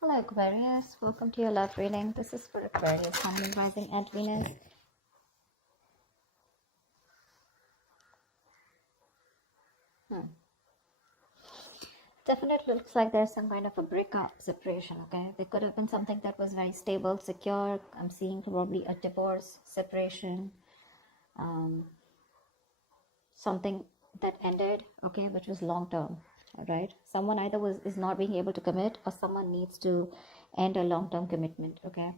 Hello Aquarius, welcome to your love reading. This is for Aquarius, Sun, Moon, Rising and Venus. Definitely looks like there's some kind of a breakup, separation, okay? There could have been something that was very stable, secure. I'm seeing probably a divorce, separation, something that ended, okay, which was long term, all right? Someone either is not being able to commit or someone needs to end a long term commitment, okay?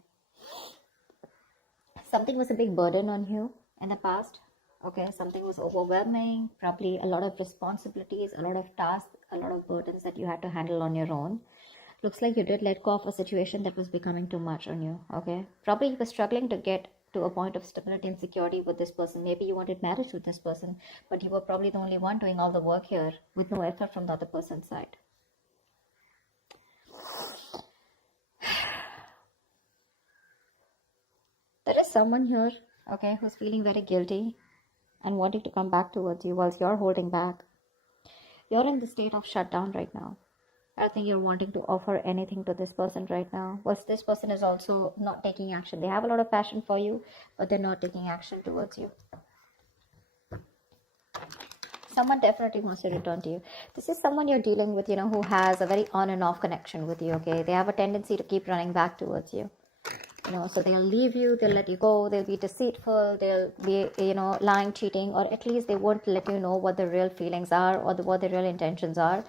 Something was a big burden on you in the past, okay? Something was overwhelming, probably a lot of responsibilities, a lot of tasks, a lot of burdens that you had to handle on your own. Looks like you did let go of a situation that was becoming too much on you, okay? Probably you were struggling to get to a point of stability and security with this person. Maybe you wanted marriage with this person, but you were probably the only one doing all the work here with no effort from the other person's side. There is someone here, okay, who's feeling very guilty and wanting to come back towards you whilst you're holding back. You're in the state of shutdown right now. I don't think you're wanting to offer anything to this person right now. Whilst this person is also not taking action. They have a lot of passion for you, but they're not taking action towards you. Someone definitely wants to return to you. This is someone you're dealing with, who has a very on and off connection with you, okay? They have a tendency to keep running back towards you. So they'll leave you, they'll let you go, they'll be deceitful, they'll be, lying, cheating, or at least they won't let you know what the real feelings are or what the real intentions are.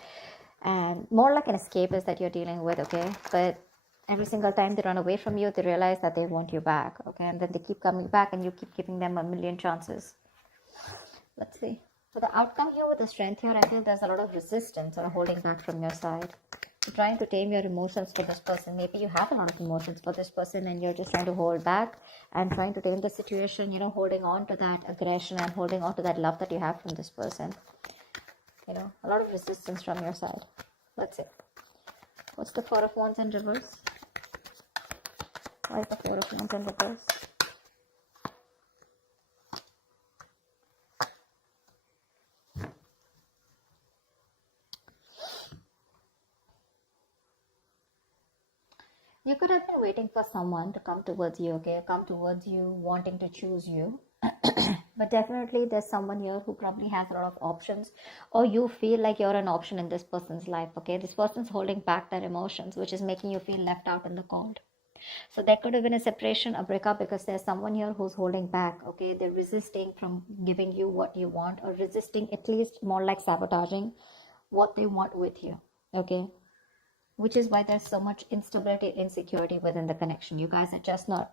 And more like an escapist that you're dealing with, okay? But every single time they run away from you, they realize that they want you back, okay? And then they keep coming back and you keep giving them a million chances. Let's see. For the outcome here with the strength here, I feel there's a lot of resistance or holding back from your side. You're trying to tame your emotions for this person. Maybe you have a lot of emotions for this person and you're just trying to hold back and trying to tame the situation, holding on to that aggression and holding on to that love that you have from this person. A lot of resistance from your side. Let's see. What's the Four of Wands in reverse? Why is the Four of Wands in reverse? You could have been waiting for someone to come towards you, okay? Come towards you, wanting to choose you. But definitely there's someone here who probably has a lot of options, or you feel like you're an option in this person's life, okay? This person's holding back their emotions, which is making you feel left out in the cold. So there could have been a separation, a breakup, because there's someone here who's holding back, okay? They're resisting from giving you what you want, or resisting, at least more like sabotaging what they want with you, okay? Which is why there's so much instability, insecurity within the connection. You guys are just not,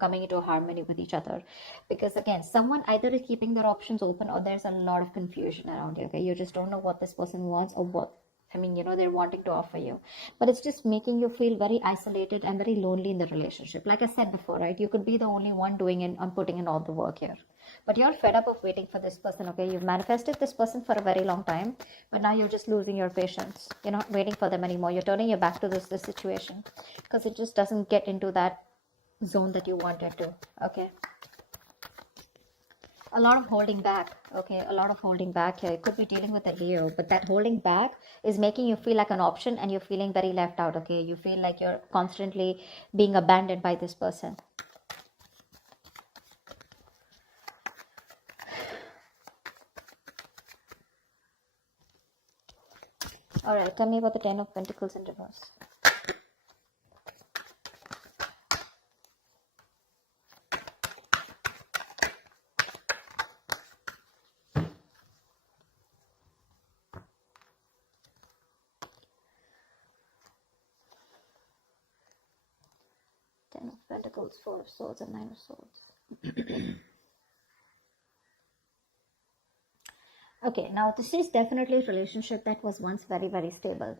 coming into harmony with each other. Because again, someone either is keeping their options open or there's a lot of confusion around you, okay? You just don't know what this person wants or what, they're wanting to offer you. But it's just making you feel very isolated and very lonely in the relationship. Like I said before, right? You could be the only one doing it and putting in all the work here. But you're fed up of waiting for this person, okay? You've manifested this person for a very long time, but now you're just losing your patience. You're not waiting for them anymore. You're turning your back to this situation because it just doesn't get into that zone that you wanted to, okay? A lot of holding back, okay? A lot of holding back here. It could be dealing with a Leo, but that holding back is making you feel like an option and you're feeling very left out, okay? You feel like you're constantly being abandoned by this person. All right, tell me about the Ten of Pentacles in reverse. Ten of Pentacles, Four of Swords, and Nine of Swords. Okay, now this is definitely a relationship that was once very, very stable.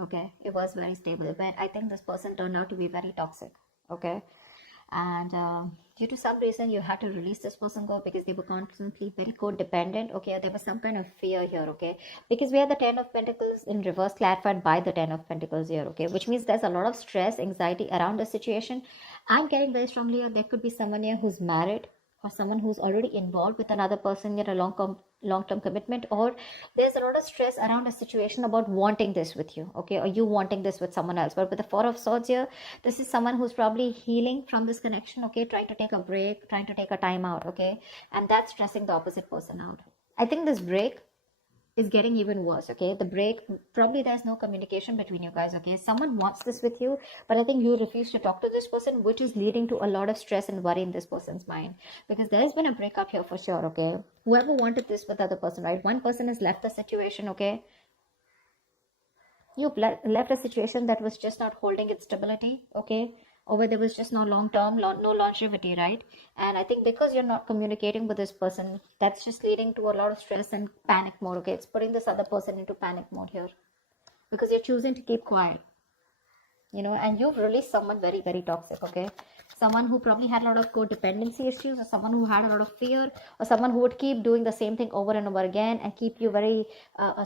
Okay, it was very stable, but I think this person turned out to be very toxic. Okay, and due to some reason you had to release this person go because they were constantly very codependent. Okay, there was some kind of fear here. Okay, because we have the Ten of Pentacles in reverse clarified by the Ten of Pentacles here. Okay, which means there's a lot of stress, anxiety around the situation. I'm getting very strongly here there could be someone here who's married. or someone who's already involved with another person in a long-term commitment, or there's a lot of stress around a situation about wanting this with you, okay, or you wanting this with someone else. But with the Four of Swords here, this is someone who's probably healing from this connection, okay, trying to take a break, trying to take a time out, okay, and that's stressing the opposite person out. I think this break is getting even worse, okay? The break, probably there's no communication between you guys, okay? Someone wants this with you, but I think you refuse to talk to this person, which is leading to a lot of stress and worry in this person's mind, because there's been a breakup here for sure, okay? Whoever wanted this with the other person, right? One person has left the situation, okay? You've left a situation that was just not holding its stability, okay? Or where there was just no long-term, no longevity, right? And I think because you're not communicating with this person, that's just leading to a lot of stress and panic mode, okay? It's putting this other person into panic mode here, because you're choosing to keep quiet, you know, and you've released someone very, very toxic, okay? Someone who probably had a lot of codependency issues, or someone who had a lot of fear, or someone who would keep doing the same thing over and over again and keep you very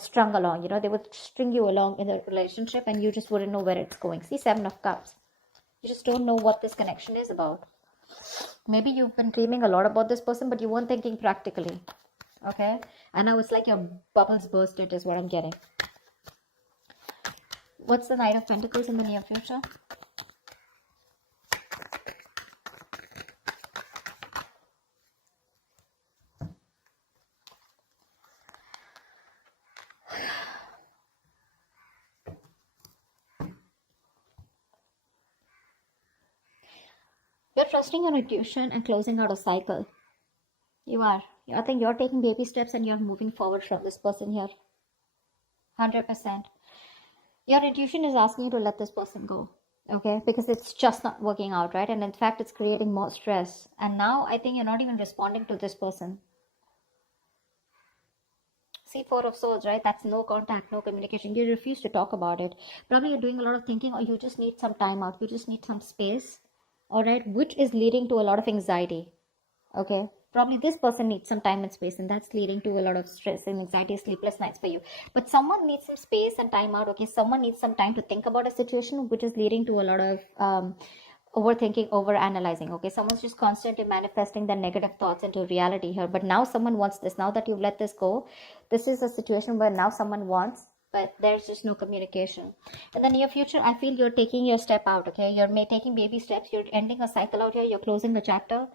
strung along, you know? They would string you along in the relationship and you just wouldn't know where it's going. See, Seven of Cups. You just don't know what this connection is about. Maybe you've been dreaming a lot about this person, but you weren't thinking practically, okay? And now it's like your bubbles bursted is what I'm getting. What's the Knight of Pentacles in the near future? You're trusting your intuition and closing out a cycle. You are. I think you're taking baby steps and you're moving forward from this person here. 100%. Your intuition is asking you to let this person go, okay? Because it's just not working out, right? And in fact, it's creating more stress. And now I think you're not even responding to this person. See, Four of Swords, right? That's no contact, no communication. You refuse to talk about it. Probably you're doing a lot of thinking, or you just need some time out. You just need some space. All right, which is leading to a lot of anxiety, okay? Probably this person needs some time and space, and that's leading to a lot of stress and anxiety, sleepless nights for you. But someone needs some space and time out, okay? Someone needs some time to think about a situation, which is leading to a lot of overthinking, overanalyzing, okay? Someone's just constantly manifesting their negative thoughts into reality here. But now someone wants this. Now that you've let this go, this is a situation where now someone wants, but there's just no communication. In the near future, I feel you're taking your step out, okay? You're taking baby steps. You're ending a cycle out here. You're closing a chapter.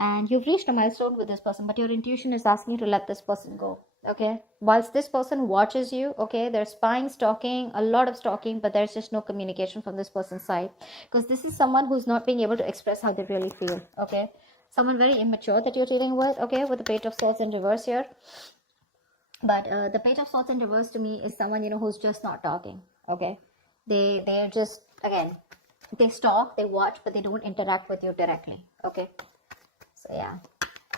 And you've reached a milestone with this person, but your intuition is asking you to let this person go, okay? Whilst this person watches you, okay, there's spying, stalking, a lot of stalking, but there's just no communication from this person's side. Because this is someone who's not being able to express how they really feel, okay? Someone very immature that you're dealing with, okay? With the Page of Swords in reverse here. But the Page of Swords in reverse to me is someone, you know, who's just not talking, okay? They're just, again, they stalk, they watch, but they don't interact with you directly, okay? So yeah,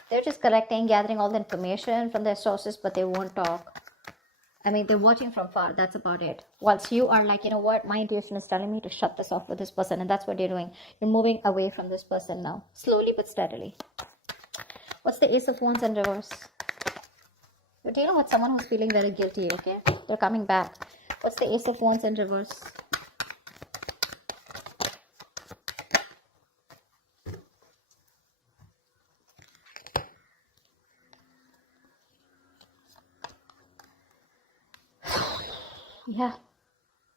they're just collecting, gathering all the information from their sources, but they won't talk. I mean, they're watching from far, that's about it. Whilst you are like, you know what, my intuition is telling me to shut this off with this person, and that's what you're doing. You're moving away from this person now, slowly but steadily. What's the Ace of Wands in reverse? You're dealing with someone who's feeling very guilty, okay? They're coming back. What's the Ace of Wands in reverse? Yeah,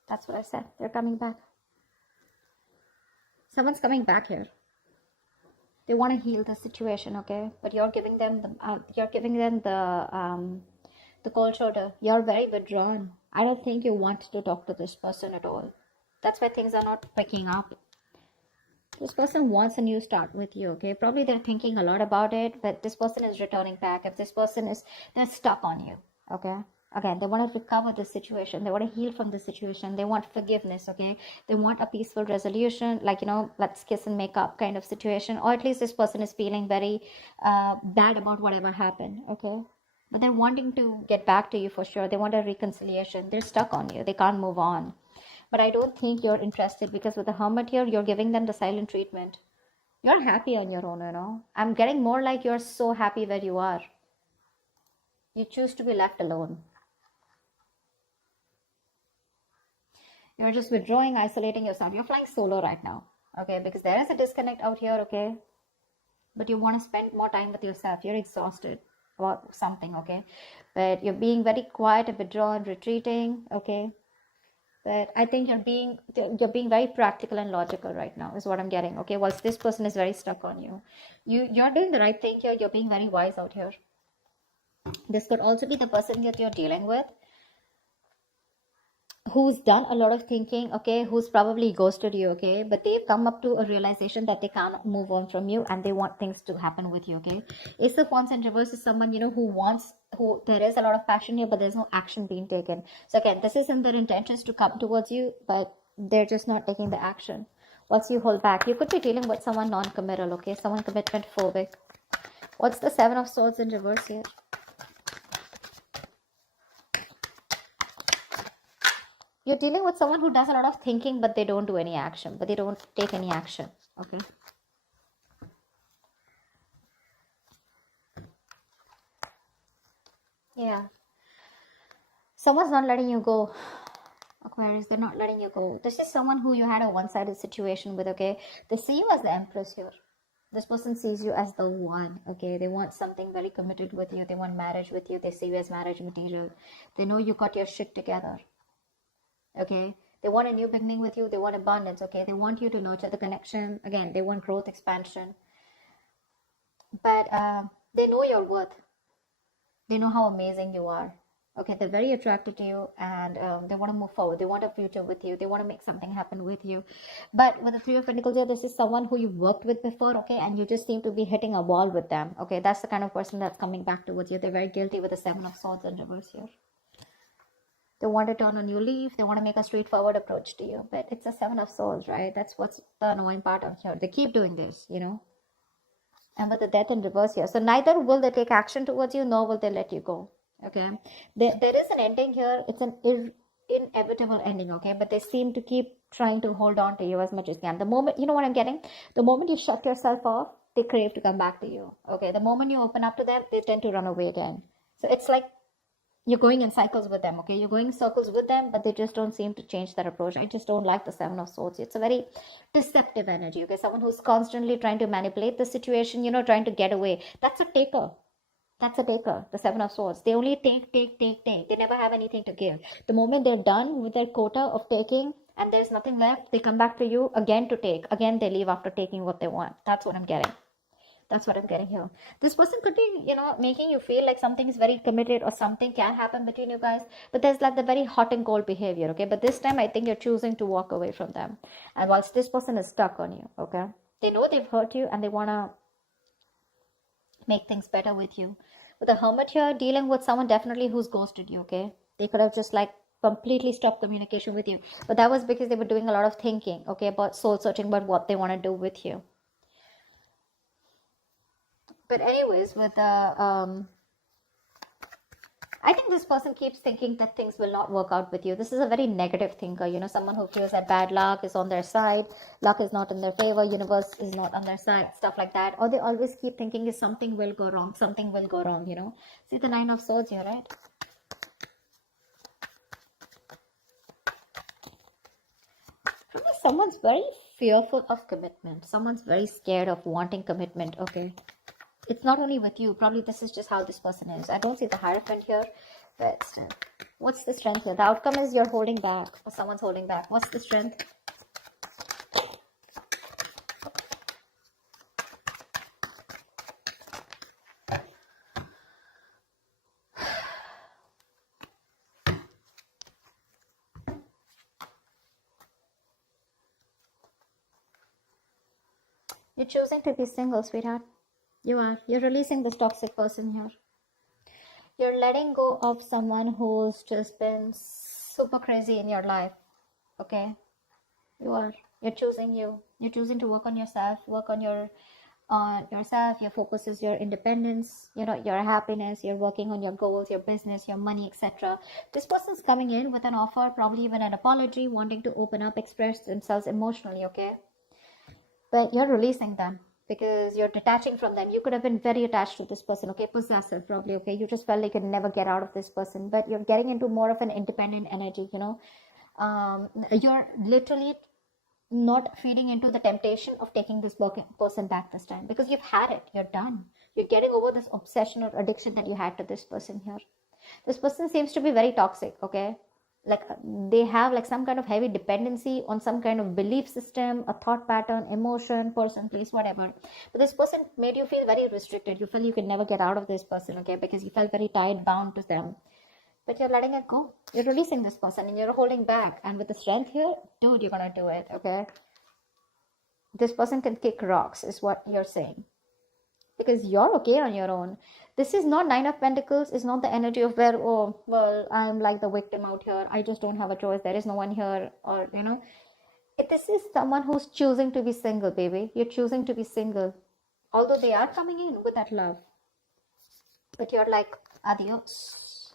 that's what I said. They're coming back. Someone's coming back here. They want to heal the situation, okay? But you're giving them the cold shoulder. You're very withdrawn. I don't think you want to talk to this person at all. That's why things are not picking up. This person wants a new start with you, okay? Probably they're thinking a lot about it, but this person is returning back. If this person is, they're stuck on you, okay? Again, they want to recover the situation. They want to heal from the situation. They want forgiveness, okay? They want a peaceful resolution, like, you know, let's kiss and make up kind of situation. Or at least this person is feeling very bad about whatever happened, okay? But they're wanting to get back to you for sure. They want a reconciliation. They're stuck on you. They can't move on. But I don't think you're interested, because with the Hermit here, you're giving them the silent treatment. You're happy on your own, you know? I'm getting more like you're so happy where you are. You choose to be left alone. You're just withdrawing, isolating yourself. You're flying solo right now, okay? Because there is a disconnect out here, okay? but you want to spend more time with yourself. You're exhausted about something, okay? But you're being very quiet and withdrawn, retreating, okay? But I think you're being very practical and logical right now, is what I'm getting, okay? Whilst this person is very stuck on you. You're doing the right thing here. You're being very wise out here. This could also be the person that you're dealing with, who's done a lot of thinking, okay, who's probably ghosted you, okay, but they've come up to a realization that they can't move on from you and they want things to happen with you, okay. Ace of Wands in reverse is someone, you know, who there is a lot of passion here, but there's no action being taken. So again, this is in their intentions to come towards you, but they're just not taking the action. What's you hold back? You could be dealing with someone non-committal, okay, someone commitment phobic. What's the Seven of Swords in reverse here? You're dealing with someone who does a lot of thinking, but they don't do any action, but they don't take any action, okay? Yeah. Someone's not letting you go, Aquarius. They're not letting you go. This is someone who you had a one-sided situation with, okay? They see you as the Empress here. This person sees you as the one, okay? They want something very committed with you. They want marriage with you. They see you as marriage material. They know you got your shit together. Okay, they want a new beginning with you. They want abundance, okay? They want you to nurture the connection. Again, they want growth, expansion. But they know your worth. They know how amazing you are. Okay, they're very attracted to you, and they want to move forward. They want a future with you. They want to make something happen with you. But with the Three of Pentacles here, this is someone who you've worked with before, okay? And you just seem to be hitting a wall with them, okay? That's the kind of person that's coming back towards you. They're very guilty with the Seven of Swords in reverse here. They want to turn a new leaf. They want to make a straightforward approach to you. But it's a Seven of Swords, right? That's what's the annoying part of here. They keep doing this, you know. And with the Death in reverse here. So neither will they take action towards you, nor will they let you go. Okay. There is an ending here. It's an inevitable ending, okay? But they seem to keep trying to hold on to you as much as they can. The moment, you know what I'm getting? The moment you shut yourself off, they crave to come back to you. Okay. The moment you open up to them, they tend to run away again. So it's like you're going in cycles with them, okay? You're going in circles with them, but they just don't seem to change their approach. I just don't like the Seven of Swords. It's a very deceptive energy, okay? Someone who's constantly trying to manipulate the situation, you know, trying to get away. That's a taker. That's a taker, the Seven of Swords. They only take. They never have anything to give. The moment they're done with their quota of taking and there's nothing left, they come back to you again to take. Again, they leave after taking what they want. That's what I'm getting. That's what I'm getting here. This person could be, you know, making you feel like something is very committed or something can happen between you guys. But there's like the very hot and cold behavior, okay? But this time I think you're choosing to walk away from them. And whilst this person is stuck on you, okay? They know they've hurt you and they want to make things better with you. With the Hermit here, dealing with someone definitely who's ghosted you, okay? They could have just like completely stopped communication with you. But that was because they were doing a lot of thinking, okay? About soul searching, about what they want to do with you. But anyways, with the I think this person keeps thinking that things will not work out with you. This is a very negative thinker, you know, someone who feels that bad luck is on their side, luck is not in their favor, universe is not on their side, stuff like that. Or they always keep thinking is something will go wrong, you know. See the Nine of Swords here, right? Someone's very fearful of commitment. Someone's very scared of wanting commitment, okay? It's not only with you. Probably this is just how this person is. I don't see the Hierophant here, but still. What's the strength here? The outcome is you're holding back, or someone's holding back. What's the strength? You're choosing to be single, sweetheart. You are. You're releasing this toxic person here. You're letting go of someone who's just been super crazy in your life. Okay? You are. You're choosing you. You're choosing to work on yourself, work on yourself. Your focus is your independence, you know, your happiness. You're working on your goals, your business, your money, etc. This person's coming in with an offer, probably even an apology, wanting to open up, express themselves emotionally, okay? But you're releasing them because you're detaching from them. You could have been very attached to this person, okay? Possessive, probably, okay? You just felt like you'd never get out of this person, but you're getting into more of an independent energy, you know? You're literally not feeding into the temptation of taking this person back this time, because you've had it, you're done. You're getting over this obsession or addiction that you had to this person here. This person seems to be very toxic, okay? Like they have like some kind of heavy dependency on some kind of belief system, a thought pattern, emotion, person, place, whatever. But this person made you feel very restricted. You felt you could never get out of this person, okay? Because you felt very tied, bound to them. But you're letting it go. You're releasing this person and you're holding back. And with the strength here, dude, you're gonna do it, okay? This person can kick rocks, is what you're saying. Because you're okay on your own. This is not Nine of Pentacles. It's not the energy of where, oh, well, I'm like the victim out here. I just don't have a choice. There is no one here. Or, you know. This is someone who's choosing to be single, baby. You're choosing to be single. Although they are coming in with that love. But you're like, adios.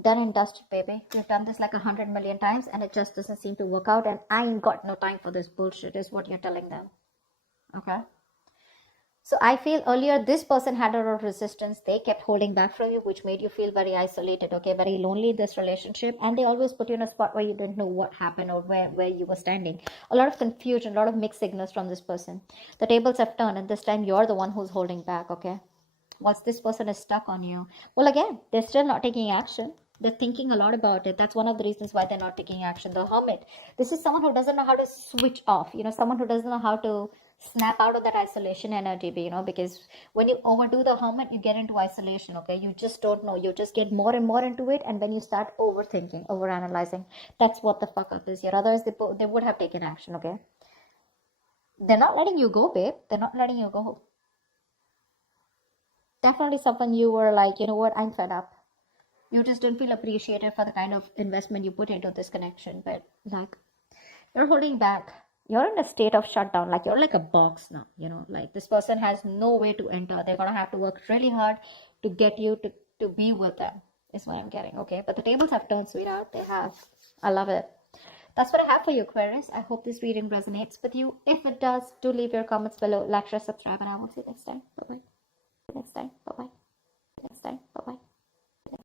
Done and dusted, baby. You've done this like 100 million times and it just doesn't seem to work out. And I ain't got no time for this bullshit, is what you're telling them. Okay? So I feel earlier this person had a lot of resistance. They kept holding back from you, which made you feel very isolated, okay, very lonely in this relationship. And they always put you in a spot where you didn't know what happened or where you were standing. A lot of confusion, a lot of mixed signals from this person. The tables have turned and this time you're the one who's holding back, okay? Once this person is stuck on you, well, again, they're still not taking action. They're thinking a lot about it. That's one of the reasons why they're not taking action. The Hermit. This is someone who doesn't know how to switch off. You know, someone who doesn't know how to snap out of that isolation energy, you know, because when you overdo the Hermit, you get into isolation, okay? You just don't know. You just get more and more into it, and then you start overthinking, overanalyzing. That's what the fuck up is here. Otherwise, they would have taken action, okay? They're not letting you go, babe. They're not letting you go. Definitely someone you were like, you know what, I'm fed up. You just didn't feel appreciated for the kind of investment you put into this connection. But like, you're holding back. You're in a state of shutdown. Like, you're like a box now, you know. Like, this person has no way to enter. They're going to have to work really hard to get you to be with them, is what I'm getting, okay? But the tables have turned, sweetheart. They have. I love it. That's what I have for you, Aquarius. I hope this reading resonates with you. If it does, do leave your comments below. Like, share, subscribe, and I will see you next time. Bye-bye.